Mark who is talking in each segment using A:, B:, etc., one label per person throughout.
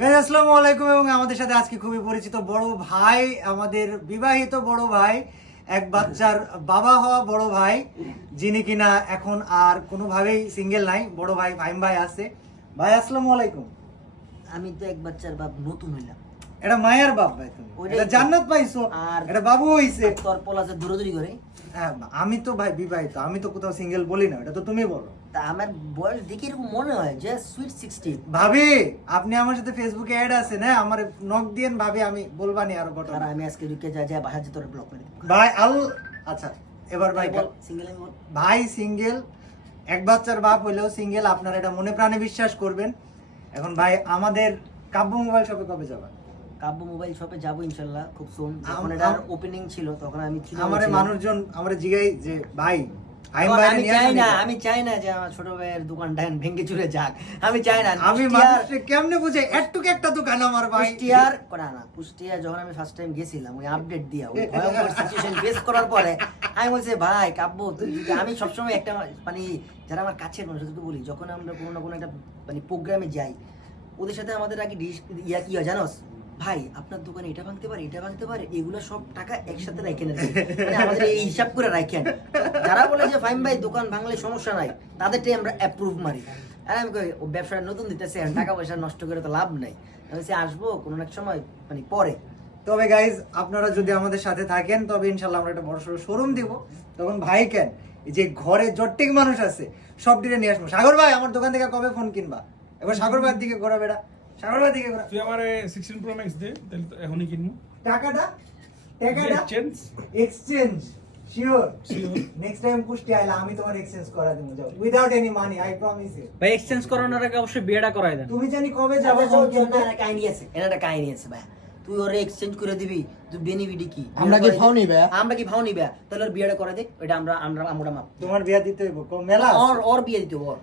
A: Guys আসসালামু আলাইকুম এবং আমাদের সাথে আজকে খুবই পরিচিত বড় ভাই, আমাদের বিবাহিত বড় ভাই, এক বাচ্চার বাবা হওয়া বড় ভাই, যিনি কিনা এখন আর কোনোভাবেই সিঙ্গেল নাই, বড় ভাই ভাইম ভাই আছে। ভাই, আসসালামু আলাইকুম।
B: আমি তো এক বাচ্চার বাপ নতুন হইলাম।
A: এটা মায়ের বাপ ভাই তুমি। এটা জান্নাত পাইছো।
B: আর
A: এটা বাবু হইছে।
B: তোর পলাশে দৌড়াদৌড়ি করে?
A: হ্যাঁ আমি তো ভাই বিবাহিত আমি তো কোথাও সিঙ্গেল বলি না এটা তো তুমি বলো।
B: তা আমার বয়স দেখে এরকম মনে হয় যে সুইট সিক্সটিন
A: ভাবি আপনি আমার সাথে ফেসবুকে অ্যাড আছেন হ্যাঁ? আমার নক দিয়েন ভাবি আমি বলবানি আরও
B: আর আমি আজকে ঢুকে যা যা বাহার তোর ব্লক করে
A: ভাই আল আচ্ছা এবার ভাই
B: সিঙ্গেল
A: ভাই সিঙ্গেল এক বাচ্চার বাপ হইলেও সিঙ্গেল আপনারা এটা মনে প্রাণে বিশ্বাস করবেন। এখন ভাই আমাদের কাব্য মোবাইল শপে কবে যাবেন
B: কাব্য মোবাইল শপে যাব ইনশাল্লাহ খুব সুন যখন এটার ওপেনিং ছিল তখন আমি
A: আমারে মানুষজন আমারে জিগাই যে ভাই
B: আমি চাই না আমি চাই না যে আমার ছোট ভাইয়ের দোকানটা ভেঙে চুরে যাক। আমি চাই না
A: আমি মানুষকে কেমনে বুঝে একটুক একটা দোকান আমার ভাই।
B: কুষ্টিয়ার না না কুষ্টিয়া যখন আমি ফার্স্ট টাইম গেছিলাম ওই আপডেট দিয়া ওই ভয়ঙ্কর সিচুয়েশন ফেস করার পরে আমি বলছি ভাই কাব্য তুই আমি সবসময় একটা মানে যারা আমার কাছের মানুষ বলি যখন আমরা কোনো না কোনো একটা মানে প্রোগ্রামে যাই ওদের সাথে আমাদের আগে ইয়া কি হয় জানোস? ভাই আপনার দোকানে এটা ভাঙতে পারে এটা ভাঙতে পারে এগুলো সব টাকা একসাথে রাখেন মানে আমাদের এই হিসাব করে রাখেন যারা বলে যে ফাইম ভাই দোকান ভাঙলে সমস্যা নাই তাদেরটাই আমরা অ্যাপ্রুভ মারি। আর আমি কই ও ব্যবসাটা নতুন দিতেছে টাকা পয়সা নষ্ট করে তো লাভ নাই। আমি বলছি, আসব কোনো এক সময় মানে পরে।
A: তবে গাইজ আপনারা যদি আমাদের সাথে থাকেন তবে ইনশাল্লাহ আমরা একটা বড় সড়ো শোরুম দিব। তখন ভাই কেন যে ঘরে জট্টিক মানুষ আছে সব ডিরে নিয়ে আসব। সাগর ভাই আমার দোকান থেকে কবে ফোন কিনবা? এবার সাগর ভাইয়ের দিকে ঘোরা বেড়া সাগর ভাইয়ের দিকে ঘোরা
C: তুই আমার সিক্সটিন প্রো ম্যাক্স দে তাহলে এখনই কিনবো।
A: টাকাটা? টাকাটা?
C: Change
A: exchange sure next time Kushtia আইলে আমি তোমার এক্সচেঞ্জ করা দেবো যাও। Without any money I promise you
D: ভাই এক্সচেঞ্জ করানোর আগে অবশ্যই বিয়েটা করাই দেন।
A: তুমি জানি কবে
B: যাবে কাহিনী আছে একটা কাহিনী আছে ভাই। তুই ওরে এক্সচেঞ্জ করে দিবি তুই বেনিফিটি কি?
E: আমরা কি ভাও নিবে?
B: আমরা কি ভাও নিবে তাহলে ওর বিয়েটা করে দেখ ওটা আমরা আমরা আমরা মাপ।
A: তোমার বিয়া দিতে হইব কো মেলা
B: ওর ওর বিয়ে দিতে ওর।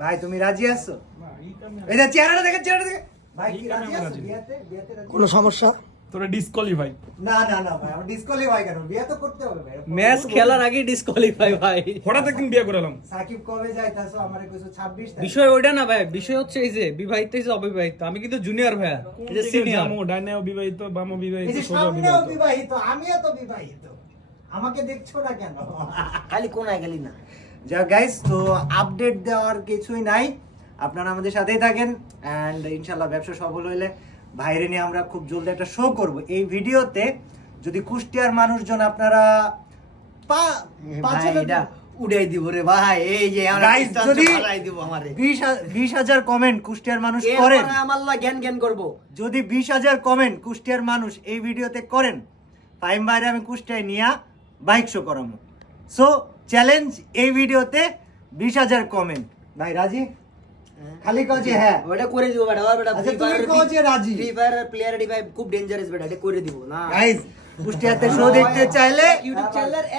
A: ভাই তুমি রাজি আছো? যে চেহারাটা দেখে চেহারাটা দেখে। ভাই
C: আমরা
E: কোনো সমস্যা?
C: তোরা ডিসকোয়ালিফাই
A: না না না ভাই আমার ডিসকোয়ালিফাই কেন? বিয়ে তো করতে হবে ভাই।
D: ম্যাচ খেলার আগেই ডিসকোয়ালিফাই ভাই।
C: হঠাৎ একদিন বিয়ে করালাম।
A: সাকিব কবে যাইতাছো? আমারে কইছো 26 তারিখ।
D: বিষয় ওইটা না ভাই বিষয় হচ্ছে এই যে বিবাহিত এই যে অবিবাহিত। আমি কিন্তু জুনিয়র ভাইয়া এই যে সিনিয়র
C: বিবাহিত বিবাহিত বিবাহিত।
A: বিবাহিত আমিও তো বিবাহিত। আমাকে দেখছ না কেন?
B: খালি কোনায় গেলি না।
A: যা গাইস তো আপডেট দেওয়ার কিছুই নাই। আপনারা আমাদের সাথেই থাকেন অ্যান্ড ইনশাল্লাহ ব্যবসা সফল হইলে বাইরে নিয়ে আমরা খুব জলদি একটা শো করব। এই ভিডিওতে যদি কুষ্টিয়ার মানুষজন আপনারা পা পাঁচ
B: ভাই
A: হাজার-
B: এটা উড়াই দিব রে ভাই এই যে আমরা
A: যদি
B: দিব আমারে।
A: কমেন্ট কুষ্টিয়ার মানুষ করেন।
B: আমার জ্ঞান জ্ঞান করব।
A: যদি বিশ হাজার কমেন্ট কুষ্টিয়ার মানুষ এই ভিডিওতে করেন টাইম বাইরে আমি কুষ্টিয়ায় নিয়ে বাইক শো করাবো সো চ্যালেঞ্জ এই ভিডিওতে বিশ হাজার কমেন্ট ভাই রাজি? খালি কও যে হ্যাঁ।
B: ওটা করে দিব বেটা ওর বেটা
A: আচ্ছা,
B: ফ্রি
A: তুমি
B: ফায়ার
A: কও যে রাজি।
B: ফ্রি ফায়ার প্লেয়ার ভাই খুব ডেঞ্জারাস বেটা এটা করে দিব না?
A: কুষ্টিয়াতে শো দেখতে চাইলে
B: ইউটিউব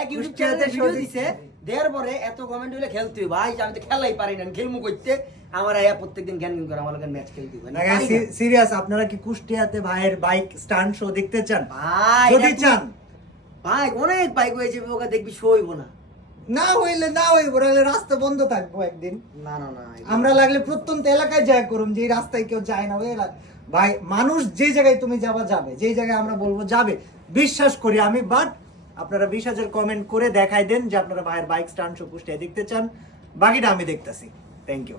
B: এক ইউটিউব চ্যানেলে ভিডিও দিছে। দেওয়ার পরে এত কমেন্ট হইলে খেলতে ভাই আমি তো খেলাই পারি না খেলমু করতে। আমার আয়া প্রত্যেকদিন জ্ঞান জ্ঞান করে আমার লোকের ম্যাচ খেলতে হবে
A: না? সিরিয়াস আপনারা কি কুষ্টিয়াতে ভাইয়ের বাইক স্টান্ট শো দেখতে চান?
B: ভাই
A: যদি চান।
B: ভাই অনেক বাইক হয়েছে ওকে দেখবি শোইব না।
A: না হইলে না হইব তাহলে রাস্তা বন্ধ থাকব একদিন।
B: না না না
A: আমরা লাগলে প্রত্যন্ত এলাকায় যায় করুম যে রাস্তায় কেউ যায় না ওই ভাই মানুষ যে জায়গায় তুমি যাবা যাবে। যেই জায়গায় আমরা বলব যাবে। বিশ্বাস করি আমি বাট আপনারা বিশ হাজার কমেন্ট করে দেখাই দেন যে আপনারা ভাইয়ের বাইক স্টান্ট শো কুষ্টিয়ায় দেখতে চান। বাকিটা আমি দেখতেছি। Thank you